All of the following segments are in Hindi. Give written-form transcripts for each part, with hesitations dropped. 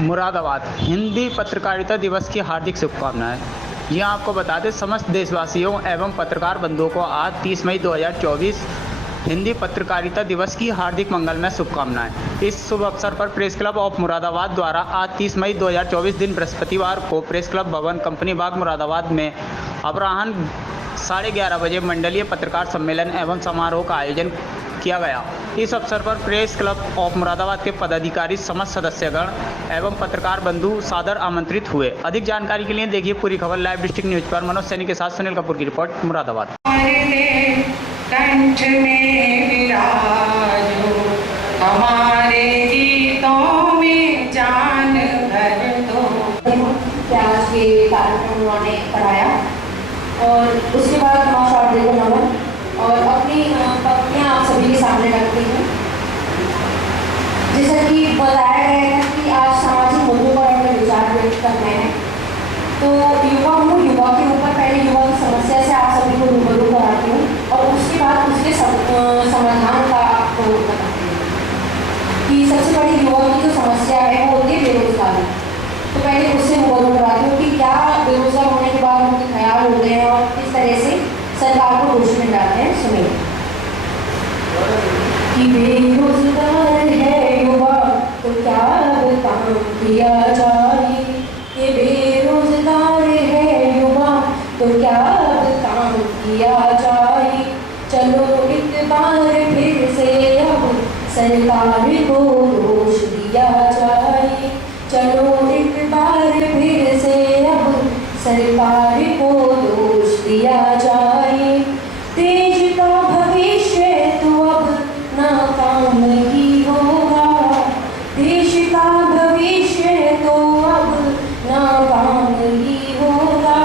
मुरादाबाद हिंदी पत्रकारिता दिवस की हार्दिक शुभकामनाएं। ये आपको बता दें, समस्त देशवासियों एवं पत्रकार बंधुओं को आज 30 मई 2024 हिंदी पत्रकारिता दिवस की हार्दिक मंगलमय शुभकामनाएं। इस शुभ अवसर पर प्रेस क्लब ऑफ मुरादाबाद द्वारा आज 30 मई 2024 दिन बृहस्पतिवार को प्रेस क्लब भवन कंपनी बाग मुरादाबाद में अपराह्न 11:30 बजे मंडलीय पत्रकार सम्मेलन एवं समारोह का आयोजन किया गया। इस अवसर पर प्रेस क्लब ऑफ मुरादाबाद के पदाधिकारी, समस्त सदस्यगण एवं पत्रकार बंधु सादर आमंत्रित हुए। अधिक जानकारी के लिए देखिए पूरी खबर लाइव डिस्ट्रिक्ट न्यूज पर। मनोज सैनी के साथ सुनील कपूर की रिपोर्ट, मुरादाबाद। कंठ में विराजो, हमारे गीतों में जान भर दो। प्याज के कार्यक्रम उन्होंने पढ़ाया और उसके बाद माँ शारदे को नमन और अपनी पत्नियाँ आप सभी के सामने रखती हैं। जैसा कि बताया गया है कि आज सामाजिक मुद्दों पर अपने विचार व्यक्त करने हैं, तो युवा हूँ, युवा के ऊपर पहले युवा की समस्या से आप सभी को रूबरू कराती हूँ और उसके बाद उसके समाधान का आपको बताती हूँ कि सबसे बड़ी युवा की जो समस्या है वो होती है बेरोजगारी। तो पहले उससे रूबरू कराती हूँ कि क्या बेरोजगार होने के बाद उनके ख्याल होते हैं और किस तरह से सरकार को दोष में डालते हैं। सुनिए कि बेरोजगार है युवा तो क्या काम किया जाए, ये बेरोजगार है युवा तो क्या काम किया जाए। चलो एक बार फिर से अब सरकार को दोष दिया जाए, चलो एक बार फिर से अब सरकार को दोष दिया जाए। देश का भविष्य तो अब नाकाम ही होगा, देश का भविष्य तो अब नाकाम ही होगा।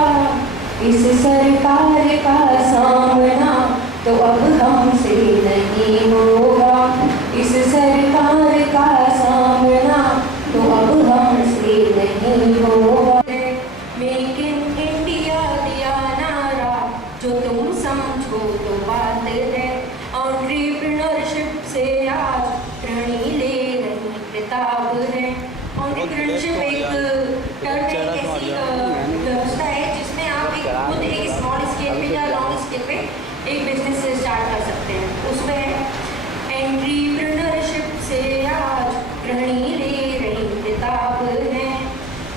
इस सरकार का सामना तो अब हमसे नहीं होगा, इस सरकार का सामना तो अब हमसे नहीं होगा। मेक इन इंडिया दिया नारा जो तुम समझो तो बात है, एंटरप्रेन्योरशिप से आज प्रणीत ले रही किताब है। एंटरप्रेन्योरशिप एक ऐसी व्यवस्था है जिसमें आप खुद एक स्मॉल स्केल पे या लॉन्ग स्केल पे एक बिजनेस स्टार्ट कर सकते हैं। उसमें एंटरप्रेन्योरशिप से आज प्रणीत ले रही किताब है।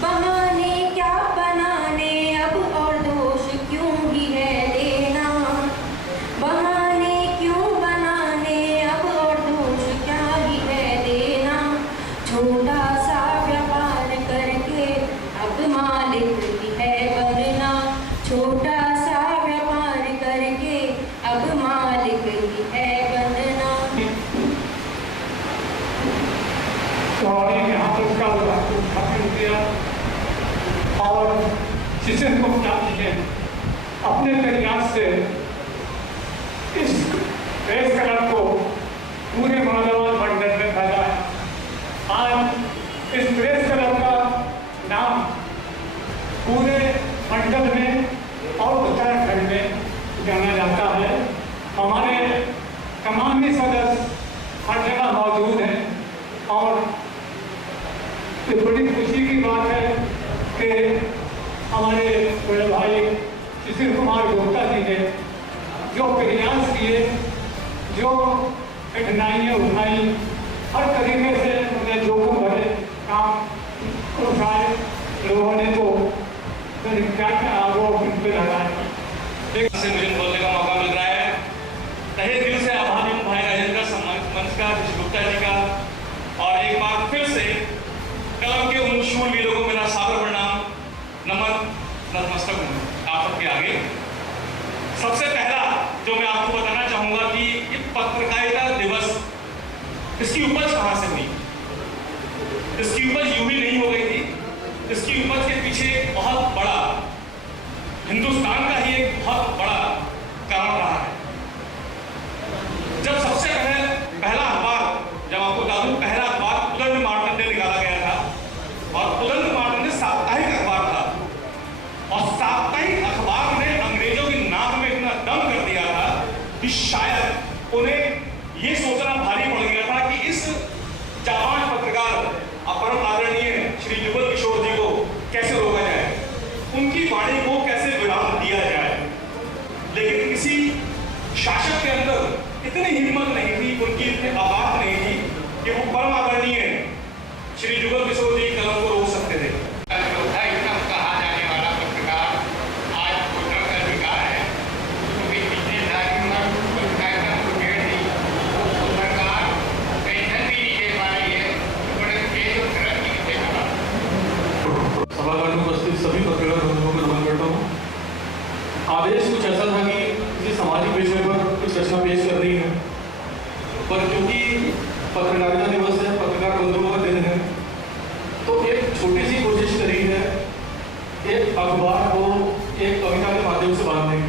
बहाने क्या बनाने अब और दोष क्यों ही है लेना, बहाने क्यों बनाने अब और दोष क्या ही है देना। छोटा सा व्यापार करके अब मालिक ही है बनना, छोटा सा व्यापार करके अब मालिक ही है बनना। और शिष्य को प्राप्त किए अपने प्रयास से इस प्रेस क्लब को पूरे मुरादाबाद मंडल में फैलाया। आज इस प्रेस क्लब का नाम पूरे मंडल में और उत्तराखंड में जाना जाता है। हमारे तमाम सदस्य हर जगह मौजूद हैं और ये बड़ी खुशी की बात है कि हमारे बड़े भाई शिशिर कुमार गुप्ता जी ने जो प्रयास किए, जो कठिनाइयाँ उठाई, हर तरीके से उन्हें जोखिम भरे काम उठाए, लोगों ने तो क्या वो उन पर लगाए। एक से मुझे बोलने का मौका मिल रहा है। तहे दिल से आभारी हूँ भाई राजेंद्र मंच का, गुप्ता जी का, और एक बार फिर से कलम के उन शूरवीरों को मेरा सादर प्रणाम, नमन, नतमस्तक हूँ आप सबके आगे। सबसे पहला जो मैं आपको बताना चाहूँगा कि ये पत्रकारिता दिवस, इसकी उपज कहाँ से हुई? इसकी उपज यूं ही नहीं हो गई थी। इसकी उपज के पीछे बहुत बड़ा, हिंदुस्तान का ही एक बहुत बड़ा कारण रहा है। जब सबसे पहला अखबार, जब आपको बता दूं, पहला अखबार उदंड मार्टन ने निकाला गया था और उदंड मार्टन ने साप्ताहिक अखबार था और साप्ताहिक अखबार ने अंग्रेजों की नाक में इतना दम कर दिया था कि शायद उन्हें ये सोचना भारी पड़ गया था कि इस जाबाज पत्रकार परम आदरणीय श्री कुछ ऐसा था कि किसी सामाजिक विषय पर कुछ रचना पेश कर रही है, पर क्योंकि पत्रकारिता दिवस है, पत्रकार बंधुओं का दिन है, तो एक छोटी सी कोशिश करी है एक अखबार को एक कविता के माध्यम से बांधने की।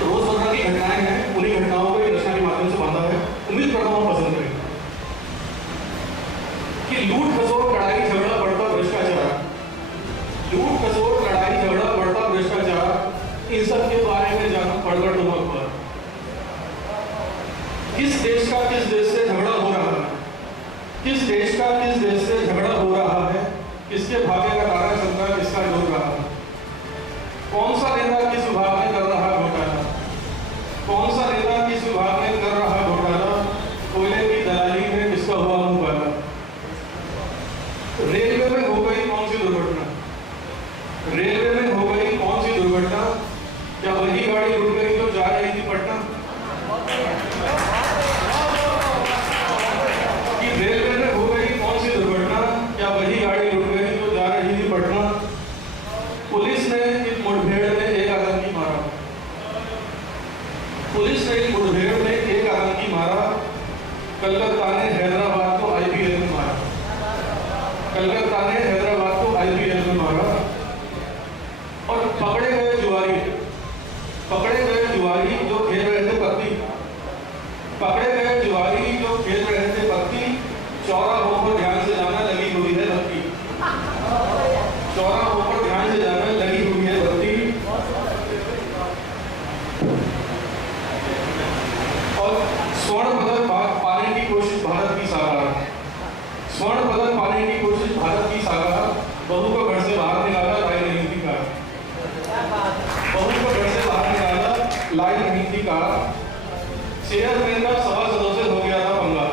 रोजमर्रा की घटनाएं हैं, उन्हीं घटनाओं को एक रचना के माध्यम से बांधा है। उम्मीद करता हूँ पसंद करें कि लूट खसोट लड़ाई झगड़ा बढ़ता भ्रष्टाचार, लूट खसोट लड़ाई झगड़ा बढ़ता भ्रष्टाचार, इन सब के बारे में जाना पढ़कर तुम अखबार। किस देश का किस देश से झगड़ा हो रहा है, किस देश का किस देश से झगड़ा हो रहा है, किसके भाग्य का तारा चंद्रा किसका डोल रहा है, कौन सा नेता किस विभाग में कर रहा घोटाला, कौन सा नेता किस विभाग में कर रहा घोटाला, कोयले की दलाली में किसका हुआ मुकाबला, रेलवे में हो गई कौन सी दुर्घटना, रेलवे में हो गई कौन सी दुर्घटना, क्या वही गाड़ी रुक गई जो जा रही थी पटना, कि रेलवे में हो गई कौन सी दुर्घटना, क्या वही गाड़ी रुक गई जो जा रही थी पटना, पुलिस ने एक मुठभेड़ में एक आतंकी मारा, पुलिस ने एक मुठभेड़ में एक आतंकी मारा, कलकत्ता ने हैदराबाद को आईपीएल में मारा, कलकत्ता ने हैदराबाद को आईपीएल में मारा, और पकड़े गए जुआरी जो खेल रहे थे पत्ती, पकड़े गए जुआरी जो खेल रहे थे पत्ती, चौराहों पर ध्यान से जाना लगी हुई है बत्ती, चौराहों पर ध्यान से जाना लगी हुई है बत्ती, और स्वर्ण पदक पाने की कोशिश भारत की साकार, स्वर्ण पदक पाने की कोशिश भारत की साकार, बहू को घर से बाहर निकाला लाई नहीं थी कार, बहू को घर से बाहर निकाला लाई नहीं थी कार, चेयरमैन का सभा सदस्य हो गया था पंगा,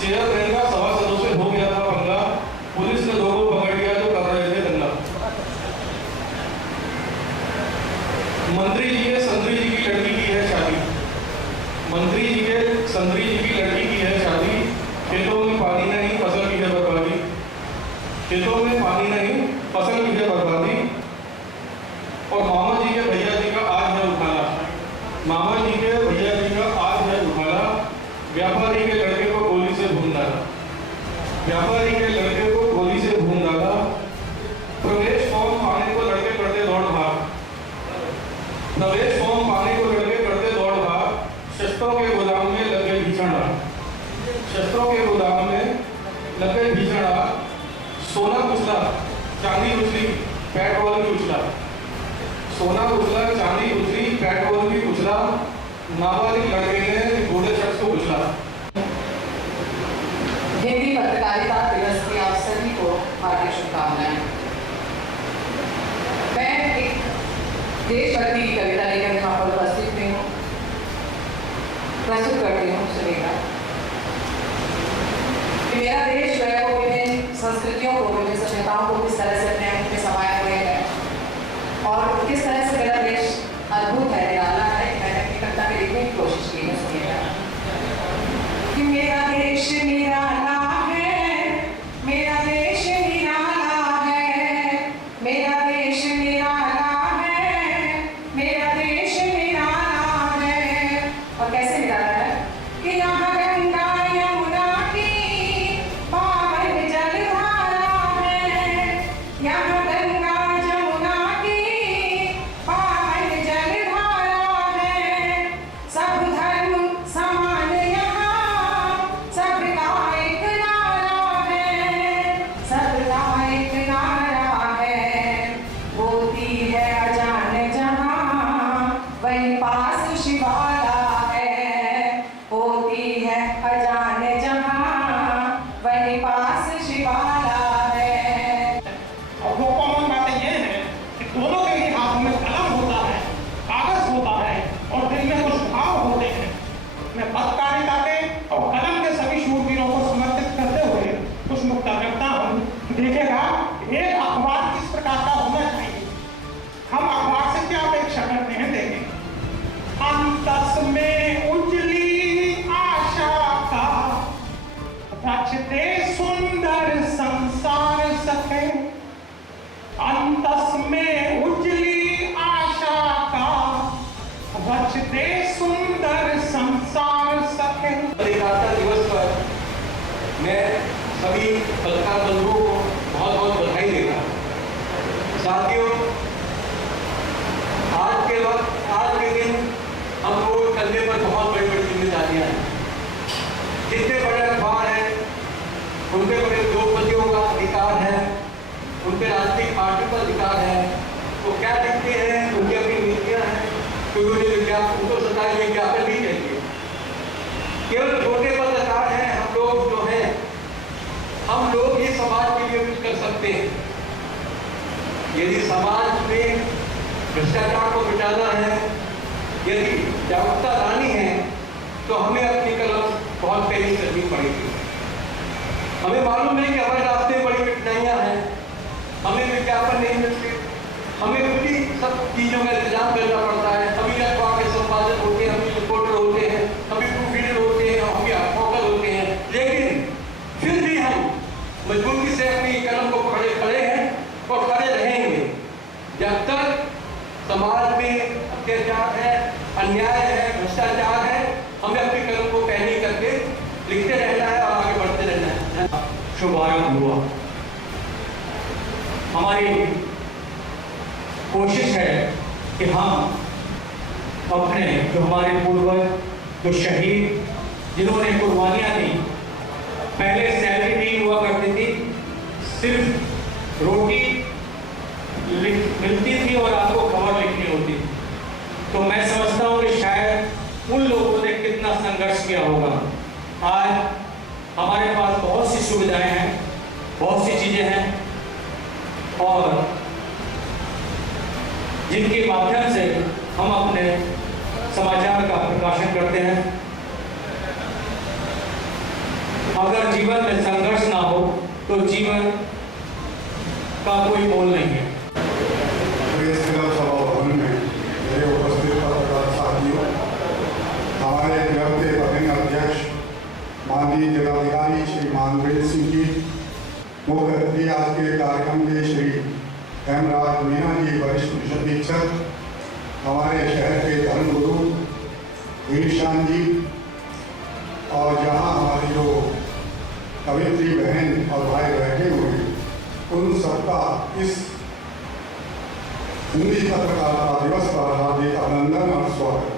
चेयरमैन का सभा सदस्य हो गया था पंगा, पुलिस ने दो को पकड़ लिया जो कर रहे थे दंगा, मंत्री जी के संतरी जी की लड़की की है शादी, मंत्री जी के संतरी जी की लड़की की है शादी, खेतों में पानी नहीं फसल की है बर्बादी, खेतों में पानी नहीं फसल की है बर्बादी, और मामा जी के भैया जी का आज है उठाना, मामा जी के भैया जी का आज है उठाना, व्यापारी के लड़के को गोली से भून डाला, व्यापारी के लड़के को गोली से भून डाला, प्रवेश फॉर्म पाने को लड़के करते दौड़ भाग, प्रवेश फॉर्म पाने को लड़के करते दौड़ भाग, शस्त्रों के गोदाम में लग गए भीषण आग, शस्त्रों के गोदाम में लग गए भीषण आग, सोना कुचला चांदी उछली पेट्रोल की उछला, सोना उछला चांदी उछली पेट्रोल की उछला, नाबालिग लड़के ने बूढ़े शख्स को उछला। हिंदी पत्रकारिता दिवस की आप सभी को हार्दिक शुभकामनाएं। मैं एक देशभक्ति की कविता लेकर यहाँ पर उपस्थित हुई हूँ, प्रस्तुत करती हूँ। सुनिएगा कि मेरा देश जो है वो विभिन्न संस्कृतियों को, विभिन्न सभ्यताओं को किस तरह से अपने अंग में समाये हुए है, और किस तरह से मेरा देश अद्भुत है, निराला है। मैंने अपनी कविता में लिखने की कोशिश की है। सुनिएगा कि मेरा देश निराला है, मेरा देश निराला है, मेरा देश निराला है, मेरा देश निराला है। और कैसे निराला है कि यहाँ गंगा यमुना की पावन जलधारा है, यहाँ गंगा यमुना की पावन मैं सभी पत्रकार बंधुओं को बहुत बहुत बधाई देता हूँ। साथियों, आज के दिन हम लोग कंधे पर बहुत बड़ी बड़ी जिम्मेदारियां हैं। जितने बड़े अखबार हैं उनके बड़े उद्योगपतियों का अधिकार है, उनके राजनीतिक पार्टी का अधिकार है, वो क्या लिखते हैं, उनकी अपनी नीतियां हैं, क्योंकि उन्हें विज्ञापन, उनको सरकारी विज्ञापन भी चाहिए। केवल छोटे पत्रकार हैं हम लोग जो हैं, हम लोग ही समाज के लिए कुछ कर सकते हैं। यदि समाज में भ्रष्टाचार को मिटाना है, यदि जागरूकता लानी है, तो हमें अपनी कलम बहुत पहले करनी पड़ेगी। हमें मालूम है कि हमारे रास्ते में बड़ी कठिनाइयां हैं, हमें विज्ञापन नहीं मिलते, हमें पूरी सब चीज़ों का इंतजाम करना पड़ता है। अभी अखबार के संपादक होते हैं, अभी रिपोर्टर होते हैं, अभी प्रूफ रीडर होते हैं, अभी फोकल होते हैं, लेकिन फिर भी हम मजबूती से अपनी कलम को पकड़े खड़े हैं और खड़े रहेंगे जब तक समाज में अत्याचार है, अन्याय है, भ्रष्टाचार है। हमें अपनी कलम को पहनी करके लिखते रहना है और आगे बढ़ते रहना है। शुभारंभ हुआ। हमारी कोशिश है कि हम अपने जो हमारे पूर्वज, जो शहीद, जिन्होंने कुर्बानियां दी, पहले सैलरी नहीं हुआ करती थी, सिर्फ रोटी मिलती थी और आपको खबर लिखनी होती थी। तो मैं समझता हूँ कि शायद उन लोगों ने कितना संघर्ष किया होगा। आज हमारे पास बहुत सी सुविधाएं हैं, बहुत सी चीजें हैं और जिनके माध्यम से हम अपने समाचार का प्रकाशन करते हैं। अगर जीवन में संघर्ष ना हो तो जीवन का कोई मोल नहीं है। प्रेस क्लब सभा भवन में मेरे उपस्थित पत्रकार साथियों, हमारे क्लब के अभिन्न अध्यक्ष माननीय जिलाधिकारी श्री मानवेंद्र सिंह जी, मुख्य अतिथि आज के कार्यक्रम के श्री हेमराज मीना जी, वरिष्ठ पुलिस अधीक्षक, हमारे शहर के धर्मगुरु ईशान जी, और जहाँ हमारी जो कवित्री बहन और भाई बैठे हुए हैं, उन सबका इस हिंदी पत्रकारिता दिवस पर हार्दिक अभिनंदन और स्वागत।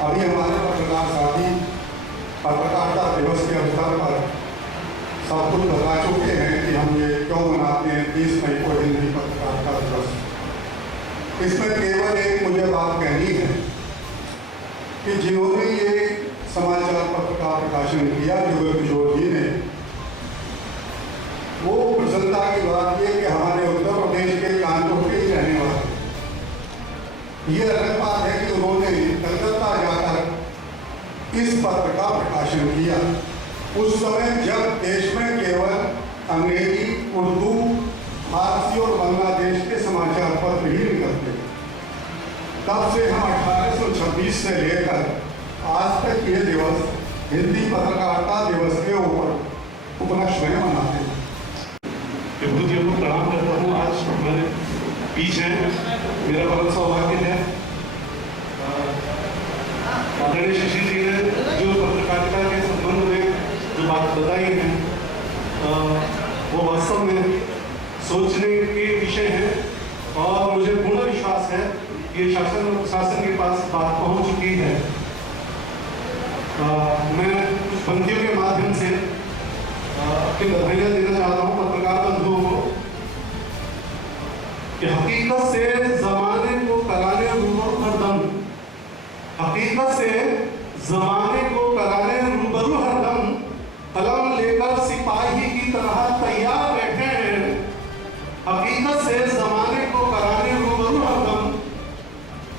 अभी हमारे पत्रकार साथी पत्रकारिता दिवस के अवसर पर सब कुछ बता चुके हैं कि हम ये क्यों मनाते हैं 30 मई को हिंदी पत्रकारिता दिवस। इसमें केवल एक मुझे बात कहनी है कि जिन्होंने ये समाचार पत्र का प्रकाशन किया, जुगल किशोर जी ने, वो प्रसन्नता की बात ये कि हमारे उत्तर प्रदेश के कानपुर के ही रहने वाले। ये अलग बात है कि उन्होंने कलकत्ता जाकर इस पत्र का प्रकाशन किया। उस समय जब देश में केवल अंग्रेजी, उर्दू, फारसी और बांग्लादेश के समाचार पत्र ही निकलते, तब से हम 1826 से लेकर आज तक ये दिवस हिंदी पत्रकारिता दिवस के ऊपर उपलक्ष्य में मनाते हैं। विभूतियों को प्रणाम करता हूँ। आज हमारे बीच हैं, मेरा बहुत सौभाग्य है। आदरणीय शशि जी ने जो पत्रकारिता के संबंध में जो बात बताई है, वो वास्तव में सोचने के विषय है और मुझे पूर्ण विश्वास है कि शासन और प्रशासन के पास बात पहुँच चुकी है। मैं कुछ पंक्तियों के माध्यम से आपकी बधाइयाँ देना चाहता हूँ पत्रकार बंधुओं को कि हकीकत से जमाने को कराने रूबरू हरदम, हकीकत से जमाने को कराने रूबरू हरदम, कलम लेकर सिपाही की तरह तैयार बैठे हैं। हकीकत से जमाने को कराने रूबरू हरदम,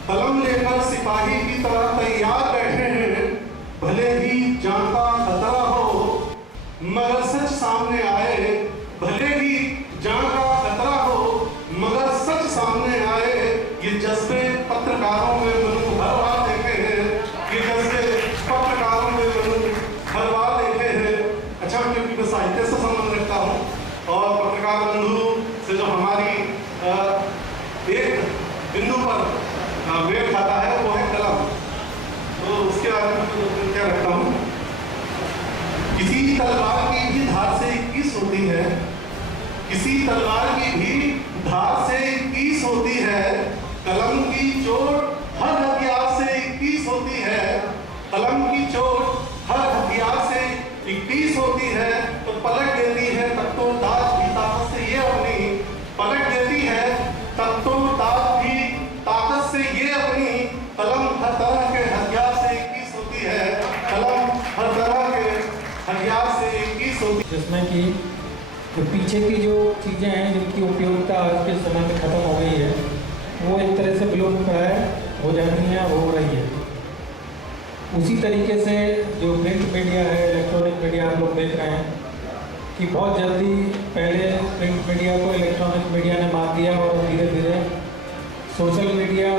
कलम लेकर सिपाही की तरह तैयार बैठे हैं। भले ही जान का खतरा हो मगर सच सामने आए, भले ही जान का खतरा हो मगर सच सामने आए। ये जज्बे पत्रकारों में मैंने हर बार देखे हैं, ये जज्बे पत्रकारों में मैंने हर बार देखे हैं। अच्छा, क्योंकि मैं साहित्य से संबंध रखता हूँ और पत्रकार बंधु से जो हमारी एक बिंदु पर मेल खाता है वो है कलम। तो उसके बारे में क्या रखता हूँ, किसी तलवार की है। किसी तलवार की भी धार से 21 होती है, कलम की चोट हर हथियार से 21 होती है। कलम की चोट हर हथियार से 21 होती है, तो पलट देती है तब तो दाज भी ताकत से ये अपनी पलट देती है, तब तो दाज भी ताकत से ये अपनी। कलम हर तरह के हथियार से 21 होती है, कलम हर तरह के हथियार से 21 होती है। जिसमें कि जो पीछे की जो चीज़ें हैं जिनकी उपयोगिता आज के समय में ख़त्म हो गई है, वो एक तरह से विलुप्त हो जाती हैं, हो रही है। उसी तरीके से जो प्रिंट मीडिया है, इलेक्ट्रॉनिक मीडिया आप लोग देख रहे हैं कि बहुत जल्दी पहले प्रिंट मीडिया को इलेक्ट्रॉनिक मीडिया ने मात दिया और धीरे धीरे सोशल मीडिया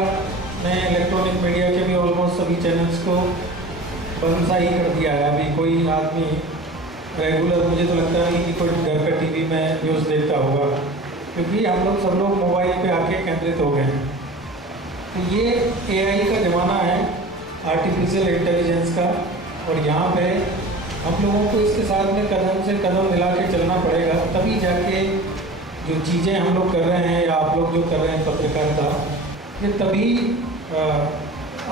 ने इलेक्ट्रॉनिक मीडिया के भी ऑलमोस्ट सभी चैनल्स को बंद सा ही कर दिया है। अभी कोई आदमी रेगुलर, मुझे तो लगता नहीं कि कोई घर पे टीवी में न्यूज़ देखता होगा, क्योंकि हम लोग सब लोग मोबाइल पे आके केंद्रित हो गए हैं। तो ये AI का ज़माना है, आर्टिफिशियल इंटेलिजेंस का, और यहाँ पे हम लोगों को इसके साथ में कदम से कदम मिला के चलना पड़ेगा, तभी जाके जो चीज़ें हम लोग कर रहे हैं या आप लोग जो कर रहे हैं पत्रकारिता, ये तभी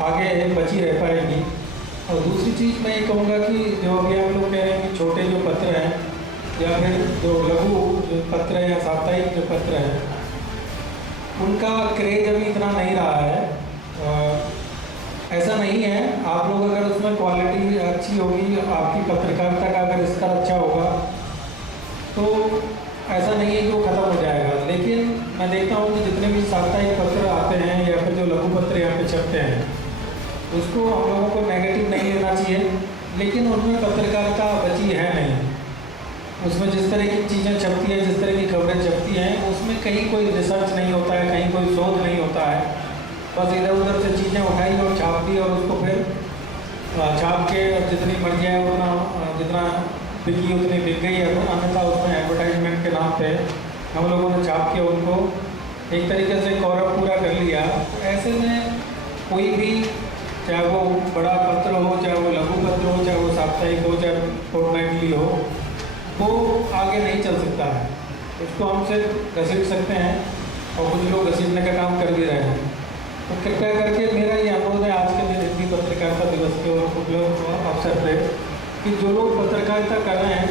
आगे बची रह पाएगी। और दूसरी चीज़ मैं ये कहूँगा कि जो अभी आप लोग कह रहे हैं कि छोटे जो पत्र हैं या फिर जो लघु जो पत्र हैं या साप्ताहिक जो पत्र हैं, उनका क्रेज अभी इतना नहीं रहा है। ऐसा नहीं है, आप लोग अगर उसमें क्वालिटी अच्छी होगी, आपकी पत्रकारिता का अगर स्तर अच्छा होगा, तो ऐसा नहीं है कि वो ख़त्म हो जाएगा। लेकिन मैं देखता हूँ कि जितने भी साप्ताहिक पत्र आते हैं या फिर जो लघु पत्र यहाँ पे छपते हैं, उसको हम लोगों को नेगेटिव नहीं लेना चाहिए, लेकिन उनमें पत्रकारिता बची है नहीं। उसमें जिस तरह की चीज़ें छपती हैं, जिस तरह की खबरें छपती हैं, उसमें कहीं कोई रिसर्च नहीं होता है, कहीं कोई शोध नहीं होता है। बस इधर उधर से चीज़ें उठाई और छाप दी, और उसको फिर छाप के जितनी मर्जी है उतना जितना बिकी उतनी बिक गई है, अन्यथा उसमें एडवर्टाइजमेंट के नाम पे हम लोगों ने छाप के उनको एक तरीके से कौरव पूरा कर लिया। तो ऐसे में कोई भी, चाहे वो बड़ा पत्र हो, चाहे वो लघु पत्र हो, चाहे वो साप्ताहिक हो, चाहे फोर्टनाइटली हो, वो आगे नहीं चल सकता है। उसको हम सिर्फ घसीट सकते हैं, और कुछ लोग घसीटने का काम कर भी रहे हैं। तो कृपया करके मेरा ये अनुरोध है आज के दिन हिंदी पत्रकारिता दिवस के अवसर पे, कि जो लोग पत्रकारिता कर रहे हैं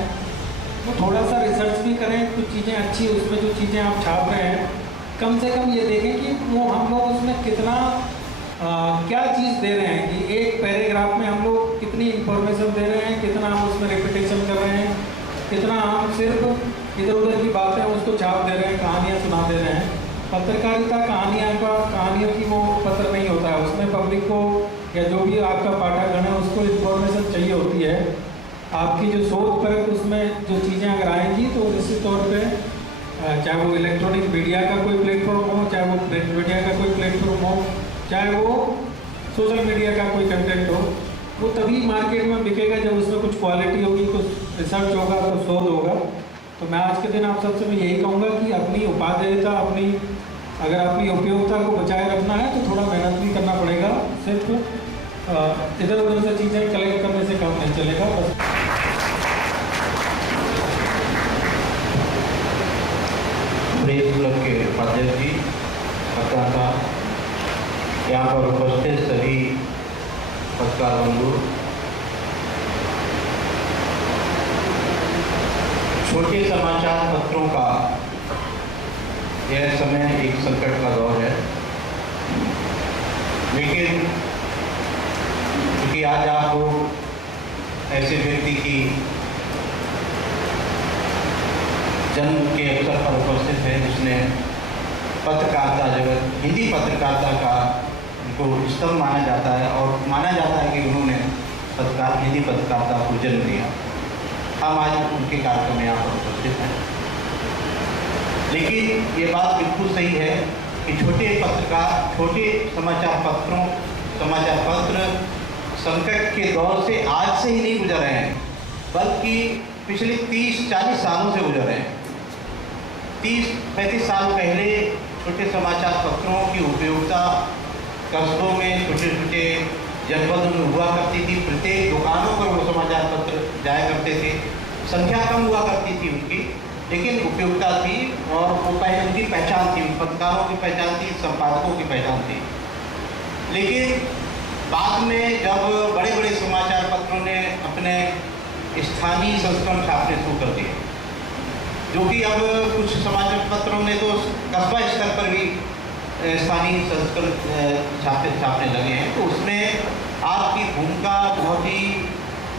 वो थोड़ा सा रिसर्च भी करें, कुछ चीज़ें अच्छी, उसमें जो चीज़ें आप छाप रहे हैं, कम से कम ये देखें कि वो हम लोग उसमें कितना क्या चीज़ दे रहे हैं, कि एक पैराग्राफ में हम लोग कितनी इंफॉर्मेशन दे रहे हैं, कितना हम उसमें रिपीटेशन कर रहे हैं, कितना हम सिर्फ इधर उधर की बातें उसको छाप दे रहे हैं, कहानियाँ सुना दे रहे हैं। पत्रकारिता कहानियों की वो पत्र नहीं होता है, उसमें पब्लिक को या जो भी आपका पाठकगण है उसको इन्फॉर्मेशन चाहिए होती है। आपकी जो शोध परक उसमें जो चीज़ें अगर आएंगी, तो निश्चित तौर पे चाहे वो इलेक्ट्रॉनिक मीडिया का कोई प्लेटफॉर्म हो, चाहे वो प्रिंट मीडिया का कोई प्लेटफॉर्म हो, चाहे वो सोशल मीडिया का कोई कंटेंट हो, वो तभी मार्केट में बिकेगा जब उसमें कुछ क्वालिटी होगी, कुछ रिसर्च होगा, कुछ शोध होगा। तो मैं आज के दिन आप सबसे मैं यही कहूँगा कि अपनी उपादेयता, अगर अपनी उपयोगिता को बचाए रखना है तो थोड़ा मेहनत भी करना पड़ेगा। सिर्फ इधर उधर से चीज़ें कलेक्ट करने से काम नहीं चलेगा। बस प्रेस क्लब के उपाध्यक्ष जी, पत्रकार, यहाँ पर उपस्थित सभी पत्रकार बंधु, छोटे समाचार पत्रों का यह समय एक संकट का दौर है, लेकिन क्योंकि आज आप लोग ऐसे व्यक्ति की जन्म के अवसर पर उपस्थित है जिसने पत्रकारिता जगत, हिंदी पत्रकारिता का उनको स्तंभ माना जाता है, और माना जाता है कि उन्होंने हिंदी पत्रकारिता को जन्म दिया। हम आज उनके कार्यक्रम में यहाँ पर उपस्थित हैं, लेकिन ये बात बिल्कुल सही है कि छोटे समाचार पत्र संकट के दौर से आज से ही नहीं गुजर रहे हैं, बल्कि पिछले 30-40 सालों से गुजर रहे हैं। 30-35 साल पहले छोटे समाचार पत्रों की उपयोगिता कस्बों में, छोटे छोटे जनपदों में हुआ करती थी। प्रत्येक दुकानों पर वो समाचार पत्र जाया करते थे, संख्या कम हुआ करती थी उनकी, लेकिन उपयोगिता थी और वो पहले उनकी पहचान थी, पत्रकारों की पहचान थी, संपादकों की पहचान थी। लेकिन बाद में जब बड़े बड़े समाचार पत्रों ने अपने स्थानीय संस्करण छापने शुरू कर दिए, जो कि अब कुछ समाचार पत्रों में तो कस्बा स्तर पर भी स्थानीय संस्करण छापने लगे हैं, तो उसमें आपकी भूमिका बहुत ही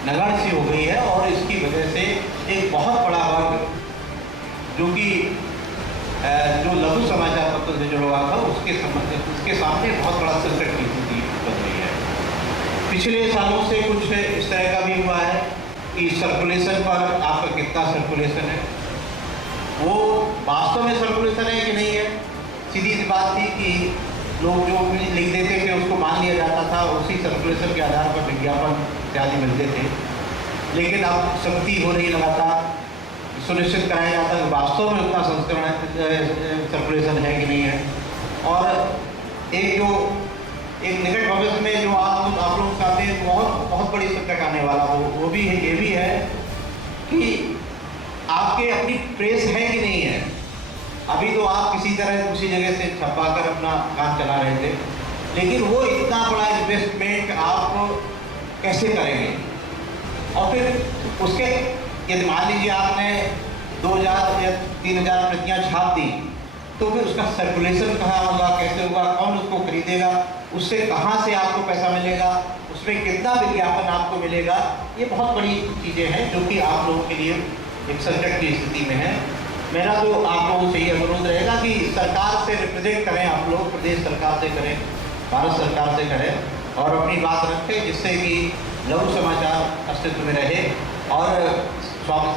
नगण्य सी हो गई है। और इसकी वजह से एक बहुत बड़ा वर्ग जो कि जो लघु समाचार पत्र से जुड़ा हुआ था उसके सामने बहुत बड़ा संकट की स्थिति बन रही है। पिछले सालों से कुछ इस तरह का भी हुआ है कि सर्कुलेशन पर आपका कितना सर्कुलेशन है, वो वास्तव में सर्कुलेशन है कि नहीं है। सीधी सी बात थी कि लोग जो लिख देते थे उसको मान लिया जाता था, उसी सर्कुलेशन के आधार पर विज्ञापन इत्यादि मिलते थे। लेकिन अब सख्ती हो रही लगातार, सुनिश्चित कराया जाता है कि वास्तव में उतना संस्करण सर्कुलेशन है कि नहीं है। और एक निकट भविष्य में जो आप लोग चाहते हैं बहुत बड़ी संकट आने वाला वो भी है, ये भी है कि आपके अपनी प्रेस है कि नहीं है। अभी तो आप किसी तरह दूसरी जगह से छपा कर अपना काम चला रहे थे, लेकिन वो इतना बड़ा इन्वेस्टमेंट आप कैसे करेंगे। और फिर उसके यदि मान लीजिए आपने 2000 या 3000 प्रतियाँ छाप दी, तो फिर उसका सर्कुलेशन कहाँ होगा, कैसे होगा, कौन उसको खरीदेगा, उससे कहाँ से आपको पैसा मिलेगा, उसमें कितना विज्ञापन आपको मिलेगा। ये बहुत बड़ी चीज़ें हैं जो कि आप लोगों के लिए एक संकट की स्थिति में है। मेरा तो आप लोगों से ये अनुरोध रहेगा कि सरकार से रिप्रेजेंट करें, आप लोग प्रदेश सरकार से करें, भारत सरकार से करें और अपनी बात रखें, जिससे कि लघु समाचार अस्तित्व में रहे। और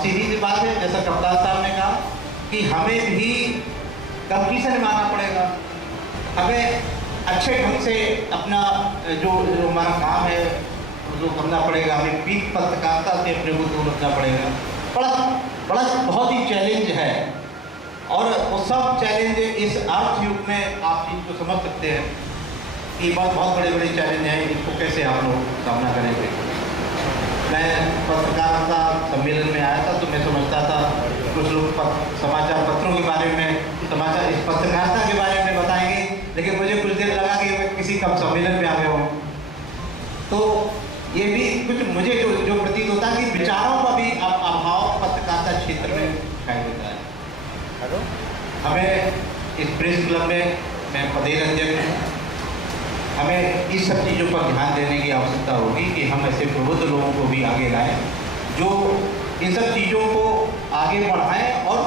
सीधी सी बात है, जैसा कप्तान साहब ने कहा कि हमें भी कंपटीशन मानना पड़ेगा, हमें अच्छे ढंग से अपना जो हमारा काम है जो करना पड़ेगा, हमें पीक पत्रकारिता से अपने को दूर रखना पड़ेगा। बड़ा बहुत ही चैलेंज है और वो सब चैलेंज इस अर्थ युग में आप इसको समझ सकते हैं कि बहुत बड़े चैलेंज हैं, इसको कैसे आप लोग सामना करेंगे। मैं पत्रकारिता सम्मेलन में आया था तो मैं समझता था कुछ लोग समाचार पत्रों के बारे में, इस पत्रकारिता के बारे में बताएंगे, लेकिन मुझे कुछ देर लगा कि मैं किसी कब सम्मेलन में आ गया हूँ। तो ये भी कुछ मुझे जो प्रतीत होता है कि विचारों का भी अभाव पत्रकारिता क्षेत्र में दिखाई देता है। हमें इस प्रेस क्लब में मैं पदेर अध्यक्ष हूँ, हमें इस सब चीज़ों पर ध्यान देने की आवश्यकता होगी कि हम ऐसे प्रबुद्ध लोगों को भी आगे लाएं जो इन सब चीज़ों को आगे बढ़ाएं और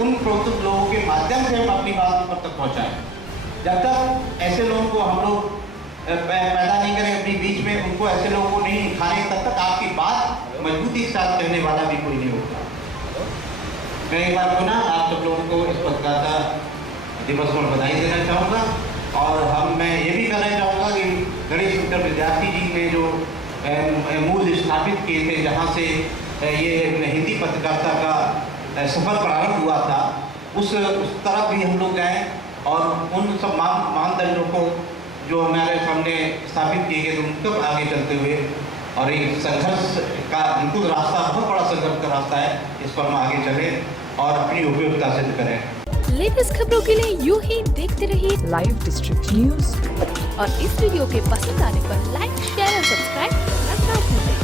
उन प्रबुद्ध लोगों के माध्यम से हम अपनी बात ऊपर तक पहुँचाएँ। जब तक ऐसे लोगों को हम लोग पैदा नहीं करें अपने बीच में, उनको ऐसे लोगों को नहीं निखारें, तब तक आपकी बात मजबूती के साथ कहने वाला भी कोई नहीं होगा। मैं एक बार पुनः आप सब लोगों को इस पत्रकारिता दिवस पर बधाई देना चाहूँगा और मैं ये भी कहना चाहूँगा कि गणेश शंकर विद्यार्थी जी ने जो मूल स्थापित किए थे, जहाँ से ये हिंदी पत्रकारिता का सफर प्रारंभ हुआ था, उस तरफ भी हम लोग गए और उन सब मानदंडों को जो हमारे सामने स्थापित किए गए उनको आगे चलते हुए और एक संघर्ष का बिल्कुल रास्ता, बहुत बड़ा संघर्ष का रास्ता है, इस पर हम आगे चलें और अपनी उपयोगिता सिद्ध करें। लेटेस्ट खबरों के लिए यूं ही देखते रहिए लाइव डिस्ट्रिक्ट न्यूज और इस वीडियो के पसंद आने पर लाइक, शेयर और सब्सक्राइब करना ना भूलें।